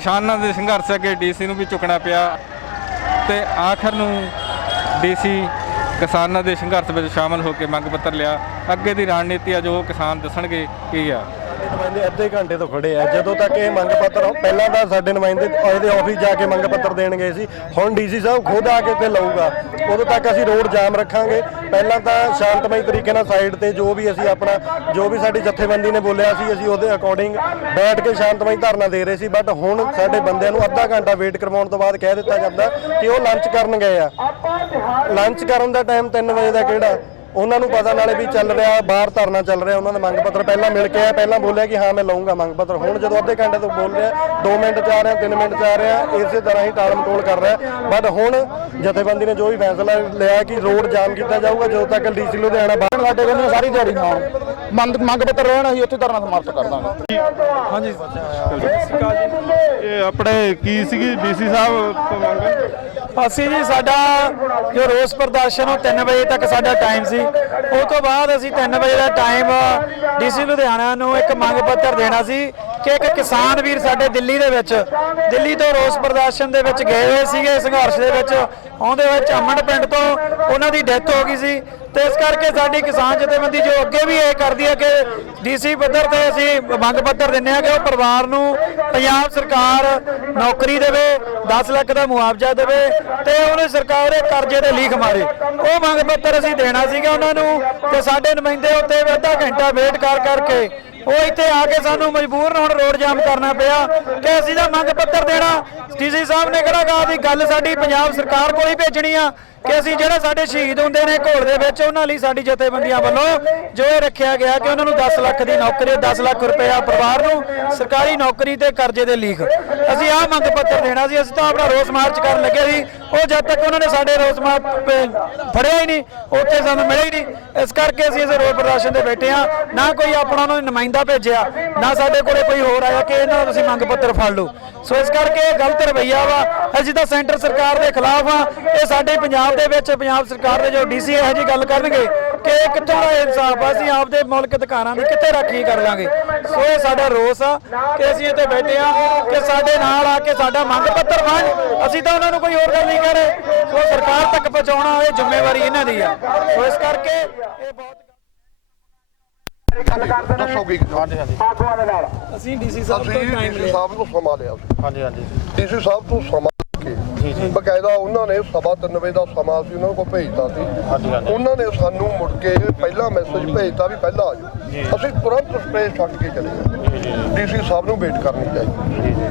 ਕਿਸਾਨਾਂ ਦੇ ਸੰਘਰਸ਼ ਅੱਗੇ ਡੀਸੀ ਨੂੰ ਵੀ ਝੁਕਣਾ ਪਿਆ ਤੇ ਆਖਰ ਨੂੰ ਡੀਸੀ ਕਿਸਾਨਾਂ ਦੇ ਸੰਘਰਸ਼ ਵਿੱਚ ਸ਼ਾਮਲ ਹੋ ਕੇ ਮੰਗ ਪੱਤਰ ਲਿਆ। ਅੱਗੇ ਦੀ ਰਣਨੀਤੀ ਆ ਜੋ ਕਿਸਾਨ ਦੱਸਣਗੇ ਕੀ ਆ। ਨੁਮਾਇੰਦੇ ਅੱਧੇ ਘੰਟੇ ਤੋਂ ਖੜੇ ਆ। ਜਦੋਂ ਤੱਕ ਇਹ ਮੰਗ ਪੱਤਰ ਪਹਿਲਾਂ ਤਾਂ ਸਾਡੇ ਨੁਮਾਇੰਦੇ ਇਹਦੇ ਆਫਿਸ ਜਾ ਕੇ ਮੰਗ ਪੱਤਰ ਦੇਣ ਗਏ ਸੀ। ਹੁਣ ਡੀਸੀ ਸਾਹਿਬ ਖੁਦ ਆ ਕੇ ਤੇ ਲਊਗਾ। ਉਦੋਂ ਤੱਕ ਅਸੀਂ ਰੋਡ ਜਾਮ ਰੱਖਾਂਗੇ। ਪਹਿਲਾਂ ਤਾਂ ਸ਼ਾਂਤਮਈ ਤਰੀਕੇ ਨਾਲ ਸਾਈਡ ਤੇ ਜੋ ਵੀ ਅਸੀਂ ਆਪਣਾ ਜੋ ਵੀ ਸਾਡੀ ਜਥੇਬੰਦੀ ਨੇ ਬੋਲਿਆ ਸੀ ਅਸੀਂ ਉਹਦੇ ਅਕੋਰਡਿੰਗ ਬੈਠ ਕੇ ਸ਼ਾਂਤਮਈ ਧਰਨਾ ਦੇ ਰਹੇ ਸੀ। ਬਟ ਹੁਣ ਸਾਡੇ ਬੰਦਿਆਂ ਨੂੰ ਅੱਧਾ ਘੰਟਾ ਵੇਟ ਕਰਵਾਉਣ ਤੋਂ ਬਾਅਦ ਕਹਿ ਦਿੱਤਾ ਜਾਂਦਾ ਕਿ ਉਹ ਲੰਚ ਕਰਨ ਗਏ ਆ। ਲੰਚ ਕਰਨ ਦਾ ਟਾਈਮ 3 ਵਜੇ ਦਾ ਕਿਹੜਾ? ਉਹਨਾਂ ਨੂੰ ਪਤਾ ਨਾਲੇ ਵੀ ਚੱਲ ਰਿਹਾ, ਬਾਹਰ ਧਰਨਾ ਚੱਲ ਰਿਹਾ, ਉਹਨਾਂ ਦਾ ਮੰਗ ਪੱਤਰ ਪਹਿਲਾਂ ਮਿਲ ਕੇ ਆ ਪਹਿਲਾਂ ਬੋਲਿਆ ਕਿ ਹਾਂ ਮੈਂ ਲਵਾਂਗਾ ਮੰਗ ਪੱਤਰ। ਹੁਣ ਜਦੋਂ ਅੱਧੇ ਘੰਟੇ ਤੋਂ ਬੋਲ ਰਿਹਾ 2 ਮਿੰਟ ਚ ਆ ਰਿਹਾ 3 ਮਿੰਟ ਚ ਆ ਰਿਹਾ, ਇਸੇ ਤਰ੍ਹਾਂ ਹੀ ਟਾਲ ਮਟੋਲ ਕਰ ਰਿਹਾ। ਬਟ ਹੁਣ ਜਥੇਬੰਦੀ ਨੇ ਜੋ ਵੀ ਫੈਸਲਾ ਲਿਆ ਕਿ ਰੋਡ ਜਾਮ ਕੀਤਾ ਜਾਊਗਾ, ਜਦੋਂ ਤੱਕ ਡੀਸੀ ਲੁਧਿਆਣਾ ਬਾਹਰ ਸਾਡੇ ਕੋਲ ਸਾਰੀ ਦਿਹਾੜੀ ਨਾ ਮੰਗ ਮੰਗ ਪੱਤਰ ਰਹਿਣਾ, ਅਸੀਂ ਉੱਥੇ ਧਰਨਾ ਸਮਾਪਤ ਕਰ ਦਾਂਗੇ। ਹਾਂਜੀ। ਇਹ ਆਪਣੇ ਕੀ ਸੀਗੀ? ਡੀਸੀ ਸਾਹਿਬ ਮੰਗ ਅਸੀਂ ਜੀ ਸਾਡਾ ਜੋ ਰੋਸ ਪ੍ਰਦਰਸ਼ਨ ਉਹ 3 ਵਜੇ ਤੱਕ ਸਾਡਾ ਟਾਈਮ ਸੀ। ਉਹ ਤੋਂ ਬਾਅਦ ਅਸੀਂ 3 ਵਜੇ ਦਾ ਟਾਈਮ ਡੀਸੀ ਲੁਧਿਆਣਾ ਨੂੰ ਇੱਕ ਮੰਗ ਪੱਤਰ ਦੇਣਾ ਸੀ ਕਿ ਇੱਕ ਕਿਸਾਨ ਵੀਰ ਸਾਡੇ ਦਿੱਲੀ ਦੇ ਵਿੱਚ, ਦਿੱਲੀ ਤੋਂ ਰੋਸ ਪ੍ਰਦਰਸ਼ਨ ਦੇ ਵਿੱਚ ਗਏ ਹੋਏ ਸੀਗੇ, ਸੰਘਰਸ਼ ਦੇ ਵਿੱਚ। ਆਉਂਦੇ ਹੋਏ ਚਾਮਣ ਪਿੰਡ ਤੋਂ ਉਹਨਾਂ ਦੀ ਡੈਥ ਹੋ ਗਈ ਸੀ। ਤੇ ਇਸ ਕਰਕੇ ਸਾਡੀ ਕਿਸਾਨ ਜਥੇਬੰਦੀ ਜੋ ਅੱਗੇ ਵੀ ਇਹ ਕਰਦੀ ਹੈ ਕਿ ਡੀਸੀ ਪੱਧਰ ਤੇ ਅਸੀਂ ਮੰਗ ਪੱਤਰ ਦਿੰਨੇ ਆ ਕਿ ਉਹ ਪਰਿਵਾਰ ਨੂੰ ਪੰਜਾਬ ਸਰਕਾਰ ਨੌਕਰੀ ਦੇਵੇ 10 ਲੱਖ ਦਾ ਮੁਆਵਜ਼ਾ ਦੇਵੇ ਤੇ ਉਹਨੇ ਸਰਕਾਰ ਦੇ ਕਰਜ਼ੇ ਤੇ ਲੀਕ ਮਾਰੇ। ਉਹ ਮੰਗ ਪੱਤਰ ਅਸੀਂ ਦੇਣਾ ਸੀਗਾ ਉਹਨਾਂ ਨੂੰ ਤੇ ਸਾਡੇ ਨੁਮਾਇੰਦੇ ਉੱਤੇ ਅੱਧਾ ਘੰਟਾ ਵੇਟ ਕਰ ਕਰਕੇ ਉਹ ਇੱਥੇ ਆ ਕੇ ਸਾਨੂੰ ਮਜਬੂਰ ਹੁਣ ਰੋਡ ਜਾਮ ਕਰਨਾ ਪਿਆ। ਕਿ ਅਸੀਂ ਤਾਂ ਮੰਗ ਪੱਤਰ ਦੇਣਾ? ਡੀਸੀ ਸਾਹਿਬ ਨੇ ਕਿਹੜਾ ਕਹਾ ਵੀ ਗੱਲ ਸਾਡੀ ਪੰਜਾਬ ਸਰਕਾਰ ਕੋਲ ਹੀ ਭੇਜਣੀ ਆ। ਕਿ ਅਸੀਂ ਜਿਹੜੇ ਸਾਡੇ ਸ਼ਹੀਦ ਹੁੰਦੇ ਨੇ ਘੋੜ ਦੇ ਵਿੱਚ, ਉਹਨਾਂ ਲਈ ਸਾਡੀ ਜਥੇਬੰਦੀਆਂ ਵੱਲੋਂ ਜੋ ਇਹ ਰੱਖਿਆ ਗਿਆ ਕਿ ਉਹਨਾਂ ਨੂੰ 10 ਲੱਖ ਦੀ ਨੌਕਰੀ 10 ਲੱਖ ਰੁਪਇਆ ਪਰਿਵਾਰ ਨੂੰ ਸਰਕਾਰੀ ਨੌਕਰੀ ਤੇ ਕਰਜ਼ੇ ਦੇ ਲੀਖ ਅਸੀਂ ਆਹ ਮੰਗ ਪੱਤਰ ਦੇਣਾ ਸੀ, ਅਸੀਂ ਤਾਂ ਆਪਣਾ ਰੋਸ ਮਾਰਚ ਕਰਨ ਲੱਗੇ ਸੀ। ਉਹ ਜਦ ਤੱਕ ਉਹਨਾਂ ਨੇ ਸਾਡੇ ਰੋਸ ਮਾਰਚ ਫੜਿਆ ਹੀ ਨਹੀਂ, ਉੱਥੇ ਸਾਨੂੰ ਮਿਲਿਆ ਹੀ ਨਹੀਂ। ਇਸ ਕਰਕੇ ਅਸੀਂ ਇਸ ਰੋਸ ਪ੍ਰਦਰਸ਼ਨ ਤੇ ਬੈਠੇ ਆ ਨਾ ਕੋਈ ਆਪਣਾ ਉਹਨਾਂ ਨੇ ਨੁਮਾਇੰਦਾ ਭੇਜਿਆ, ਨਾ ਸਾਡੇ ਕੋਲੇ ਕੋਈ ਹੋਰ ਆਇਆ ਕਿ ਇਹਨਾਂ ਦਾ ਤੁਸੀਂ ਮੰਗ ਪੱਤਰ ਫੜ ਲਓ। ਸੋ ਇਸ ਕਰਕੇ ਇਹ ਗਲਤ ਰਵਈਆ ਵਾ। ਅਸੀਂ ਤਾਂ ਸੈਂਟਰ ਸਰਕਾਰ ਦੇ ਖਿਲਾਫ ਆ ਇਹ ਸਾਡੇ ਪੰਜਾਬ ਦੇ ਵਿੱਚ ਪੰਜਾਬ ਸਰਕਾਰ ਦੇ ਜੋ ਡੀਸੀ ਇਹੋ ਜੀ ਗੱਲ ਕਰਨਗੇ ਕਿ ਕਿੱਥੋਂ ਦਾ ਇਨਸਾਫ ਆ ਅਸੀਂ ਆਪਦੇ ਮੌਲਿਕ ਅਧਿਕਾਰਾਂ ਦੀ ਕਿੱਥੇ ਰਾਖੀ ਕਰ ਲਾਂਗੇ। ਸੋ ਇਹ ਸਾਡਾ ਰੋਸ ਆ ਕਿ ਅਸੀਂ ਇੱਥੇ ਬੈਠੇ ਆ ਕਿ ਸਾਡੇ ਨਾਲ ਆ ਕੇ ਸਾਡਾ ਮੰਗ ਪੱਤਰ ਮੰਗ ਅਸੀਂ ਤਾਂ ਉਹਨਾਂ ਨੂੰ ਕੋਈ ਹੋਰ ਗੱਲ ਨਹੀਂ ਕਰ ਰਹੇ। ਸੋ ਸਰਕਾਰ ਤੱਕ ਪਹੁੰਚਾਉਣਾ ਇਹ ਜ਼ਿੰਮੇਵਾਰੀ ਇਹਨਾਂ ਦੀ ਆ। ਸੋ ਇਸ ਕਰਕੇ ਇਹ ਬਹੁਤ ਦੱਸੋਗੇ ਹਾਂਜੀ ਹਾਂਜੀ। ਅਸੀਂ ਡੀਸੀ ਸਾਹਿਬ ਤੋਂ ਅਸੀਂ ਟਾਈਮ ਲਿਆ। ਸਾਹਿਬ ਨੂੰ ਸਮਾਂ ਲਿਆ। ਹਾਂਜੀ ਹਾਂਜੀ। ਡੀਸੀ ਸਾਹਿਬ ਤੋਂ ਸਮਾਂ ਕੇ। ਬਕਾਇਦਾ ਉਹਨਾਂ ਨੇ ਸਵਾ ਤਿੰਨ ਵਜੇ ਦਾ ਸਮਾਂ ਸੀ ਉਹਨਾਂ ਕੋਲ ਭੇਜਤਾ ਸੀ। ਉਹਨਾਂ ਨੇ ਸਾਨੂੰ ਮੁੜ ਕੇ ਪਹਿਲਾ ਮੈਸੇਜ ਭੇਜਤਾ ਵੀ ਪਹਿਲਾਂ ਆ ਜਾਓ। ਅਸੀਂ ਤੁਰੰਤ ਸਪਰੇ ਛੱਡ ਕੇ ਚਲੇ ਗਏ। ਡੀਸੀ ਸਾਹਿਬ ਨੂੰ ਵੇਟ ਕਰਨੀ ਚਾਹੀਦੀ। ਜੀ ਜੀ।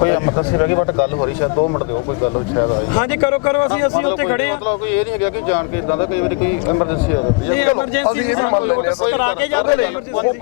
ਕੋਈ ਐਮਰਜੈਂਸੀ ਰਹਿ ਗਈ ਬਟ ਗੱਲ ਹੋ ਰਹੀ ਸ਼ਾਇਦ 2 ਮਿੰਟ ਦਿਓ ਕੋਈ ਗੱਲ ਹੋ ਸ਼ਾਇਦ ਆਈ ਹਾਂਜੀ ਕਰੋ ਕਰੋ ਅਸੀਂ ਅਸੀਂ ਉੱਥੇ ਖੜੇ ਆ ਮਤਲਬ ਕੋਈ ਇਹ ਨਹੀਂ ਹੈਗਾ ਕਿ ਜਾਣ ਕੇ ਇਦਾਂ ਦਾ ਕਈ ਵਾਰੀ ਕੋਈ ਐਮਰਜੈਂਸੀ ਆ ਜਾਂਦੀ ਇਹ ਹੈ ਐਮਰਜੈਂਸੀ ਅਸੀਂ ਇਹ ਵੀ ਮੰਨ ਲੈਂਦੇ ਹਾਂ। ਕਰਾ ਕੇ ਜਾਂਦੇ ਐਮਰਜੈਂਸੀ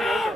Oh!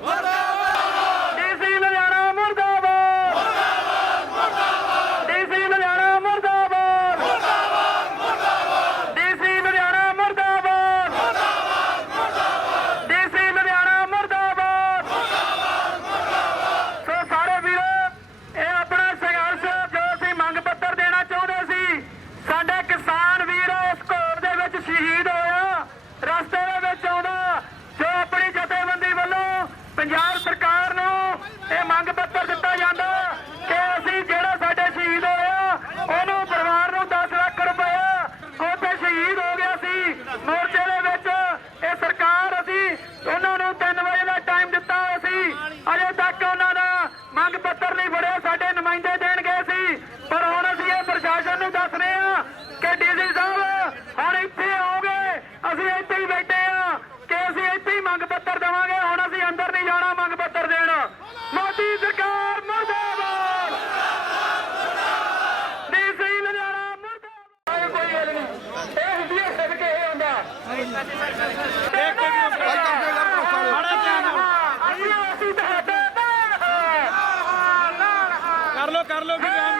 ありがとう。ਲਓ